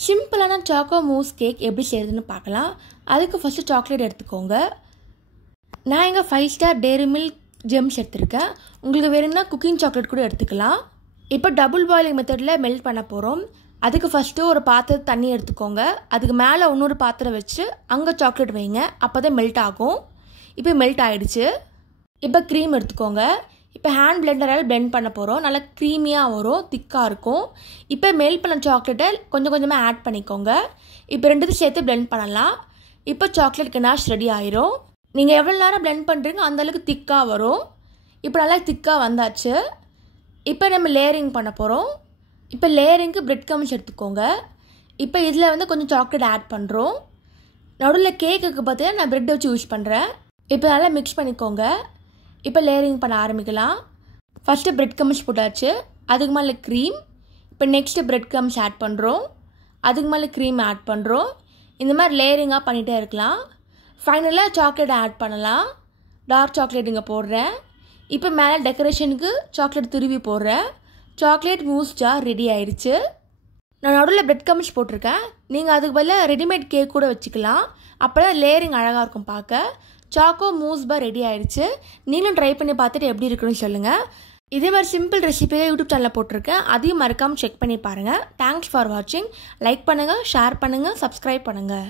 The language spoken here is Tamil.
சிம்பிளான சாக்கோ மூஸ் கேக் எப்படி செய்யறதுன்னு பார்க்கலாம். அதுக்கு ஃபஸ்ட்டு சாக்லேட் எடுத்துக்கோங்க. நான் இங்கே 5 ஸ்டார் டேரி மில்க் ஜெம்ஸ் எடுத்துருக்கேன். உங்களுக்கு வேணும்னா குக்கிங் சாக்லேட் கூட எடுத்துக்கலாம். இப்போ டபுள் பாயிலிங் மெத்தடில் மெல்ட் பண்ண போகிறோம். அதுக்கு ஃபஸ்ட்டு ஒரு பாத்திரம் தண்ணி எடுத்துக்கோங்க. அதுக்கு மேலே இன்னொரு பாத்திரம் வச்சு அங்கே சாக்லேட் வைங்க. அப்போ தான் மெல்ட் ஆகும். இப்போ மெல்ட் ஆகிடுச்சு. இப்போ க்ரீம் எடுத்துக்கோங்க. இப்போ ஹேண்ட் பிளெண்டரால் பிளெண்ட் பண்ண போகிறோம். நல்லா க்ரீமியாக வரும், திக்காக இருக்கும். இப்போ மெல்ட் பண்ண சாக்லேட்டை கொஞ்சம் கொஞ்சமாக ஆட் பண்ணிக்கோங்க. இப்போ ரெண்டுத்தையும் சேர்த்து பிளெண்ட் பண்ணலாம். இப்போ சாக்லேட் கனாஷ் ரெடி ஆயிரும். நீங்கள் எவ்வளோ நேரம் பிளெண்ட் பண்ணுறீங்க அந்தளவுக்கு திக்காக வரும். இப்போ நல்லா திக்காக வந்தாச்சு. இப்போ நம்ம லேயரிங் பண்ண போகிறோம். இப்போ லேயரிங்க்கு பிரெட் க்ரம்ஸ் எடுத்துக்கோங்க. இப்போ இதில் கொஞ்சம் சாக்லேட் ஆட் பண்ணுறோம். நடுவில் கேக்குக்கு பார்த்தீங்கன்னா நான் பிரெட் வச்சு யூஸ் பண்ணுறேன். இப்போ நல்லா மிக்ஸ் பண்ணிக்கோங்க. இப்போ லேயரிங் பண்ண ஆரம்பிக்கலாம். ஃபஸ்ட்டு பிரெட் க்ரம்ஸ் போட்டாச்சு. அதுக்கு மேலே க்ரீம். இப்போ நெக்ஸ்ட்டு பிரெட் க்ரம்ஸ் ஆட் பண்ணுறோம். அதுக்கு மேலே க்ரீம் ஆட் பண்ணுறோம். இந்த மாதிரி லேயரிங்காக பண்ணிகிட்டே இருக்கலாம். ஃபைனலாக சாக்லேட் ஆட் பண்ணலாம். டார்க் சாக்லேட் இங்கே போடுறேன். இப்போ மேலே டெக்கரேஷனுக்கு சாக்லேட் துருவி போடுறேன். சாக்லேட் மூஸ் ஜார் ரெடி ஆயிடுச்சு. நான் நடுவில் பிரெட் க்ரம்ஸ் போட்டிருக்கேன். நீங்கள் அதுக்கு பதிலாக ரெடிமேட் கேக் கூட வச்சுக்கலாம். அப்போ தான் லேயரிங் அழகாக இருக்கும் பார்க்க. சாக்கோ மூஸ் பார் ரெடி ஆயிடுச்சு. நீங்களும் ட்ரை பண்ணி பார்த்துட்டு எப்படி இருக்குன்னு சொல்லுங்கள். இதே மாதிரி சிம்பிள் ரெசிபியை யூடியூப் சேனலில் போட்டிருக்கேன். அதையும் மறக்காமல் செக் பண்ணி பாருங்கள். தேங்க்ஸ் ஃபார் வாட்சிங். லைக் பண்ணுங்கள், ஷேர் பண்ணுங்கள், சப்ஸ்கிரைப் பண்ணுங்கள்.